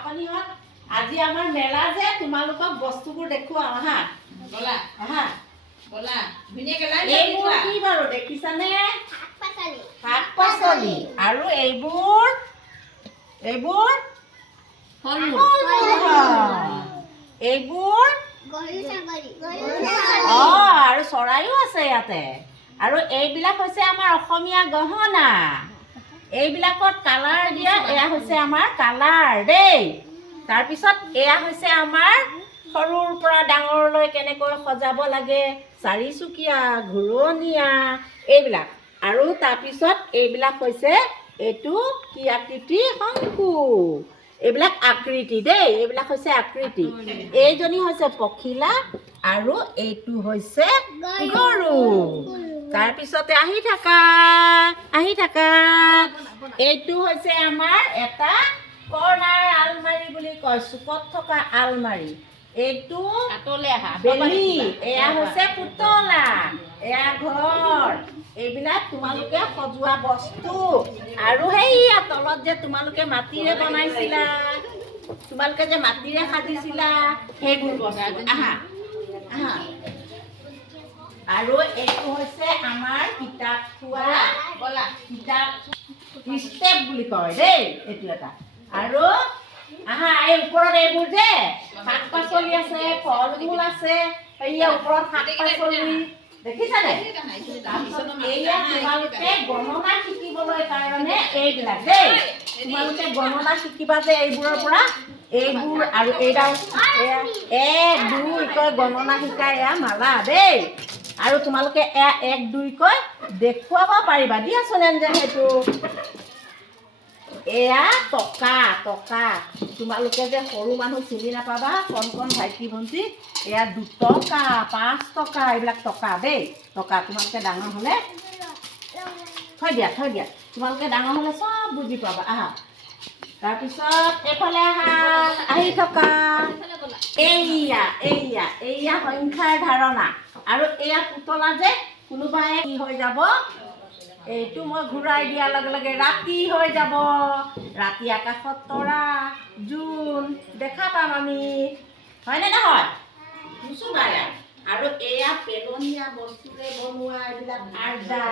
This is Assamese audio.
অকণিহঁত আজি আমাৰ মেলা যে তোমালোকক বস্তুবোৰ দেখুৱাও আহা বলা আহা বলা ধুনীয়াকে লাই এইবোৰ কি বাৰু দেখিছানে শাক পাচলি আৰু এইবোৰ এইবোৰ আৰু চৰাইও আছে ইয়াতে আৰু এইবিলাক হৈছে আমাৰ অসমীয়া গহনা এইবিলাকত কালাৰ দিয়া এয়া হৈছে আমাৰ কালাৰ দেই তাৰপিছত এয়া হৈছে আমাৰ সৰুৰ পৰা ডাঙৰলৈ কেনেকৈ সজাব লাগে চাৰিচুকীয়া ঘূৰণীয়া এইবিলাক আৰু তাৰপিছত এইবিলাক হৈছে এইটো কি আকৃতি শংকু এইবিলাক আকৃতি দেই এইবিলাক হৈছে আকৃতি এইজনী হৈছে পখিলা আৰু এইটো হৈছে গৰু তাৰপিছতে আহি থাকা এইটো হৈছে আমাৰ এটা কৰ্ণাৰ আলমাৰি বুলি কয় চুকত থকা আলমাৰি এইটো বেলি এয়া হৈছে পুতলা এয়া ঘৰ এইবিলাক তোমালোকে সজোৱা বস্তু আৰু সেইয়া তলত যে তোমালোকে মাটিৰে বনাইছিলা তোমালোকে যে মাটিৰে সাজিছিলা সেইবোৰ বস্তু আহা আৰু এইটো হৈছে আমাৰ কিতাপ থোৱা বলা কিতাপ ষ্টেপ বুলি কয় দেই এইটো এটা আৰু আহা এই ওপৰত এইবোৰ যে শাক পাচলি আছে ফল মূল আছে এইয়া ওপৰত শাক পাচলি দেখিছানে এইয়া তোমালোকে গণনা শিকিবলৈ কাৰণে এইবিলাক দেই তোমালোকে গণনা শিকিবা যে এইবোৰৰ পৰা এইবোৰ আৰু এইডাল এয়া 1 2 কৈ গণনা শিকাই এয়া মালা দেই আৰু তোমালোকে এয়া 1 2 কৈ দেখুৱাব পাৰিবা দিয়াচোন যেন সেইটো এয়া টকা তোমালোকে যে সৰু মানুহ চিনি নাপাবা কণ ভাইটি ভণ্টি এয়া 2 টকা 5 টকা এইবিলাক টকা দেই টকা তোমালোকে ডাঙৰ হ'লে থৈ দিয়া তোমালোকে ডাঙৰ হ'লে চব বুজি পাবা আহা তাৰপিছত এইফালে আহি থকা এইয়া সংখ্যাৰ ধাৰণা আৰু এয়া পুতলা যে কোনোবাই কি হৈ যাব এইটো মই ঘূৰাই দিয়াৰ লগে লগে ৰাতি হৈ যাব ৰাতি আকাশত তৰা জোন দেখা পাম আমি হয়নে নহয় আৰু এয়া পেলনীয়া বস্তুৰে বনোৱা এইবিলাক আৰ্জা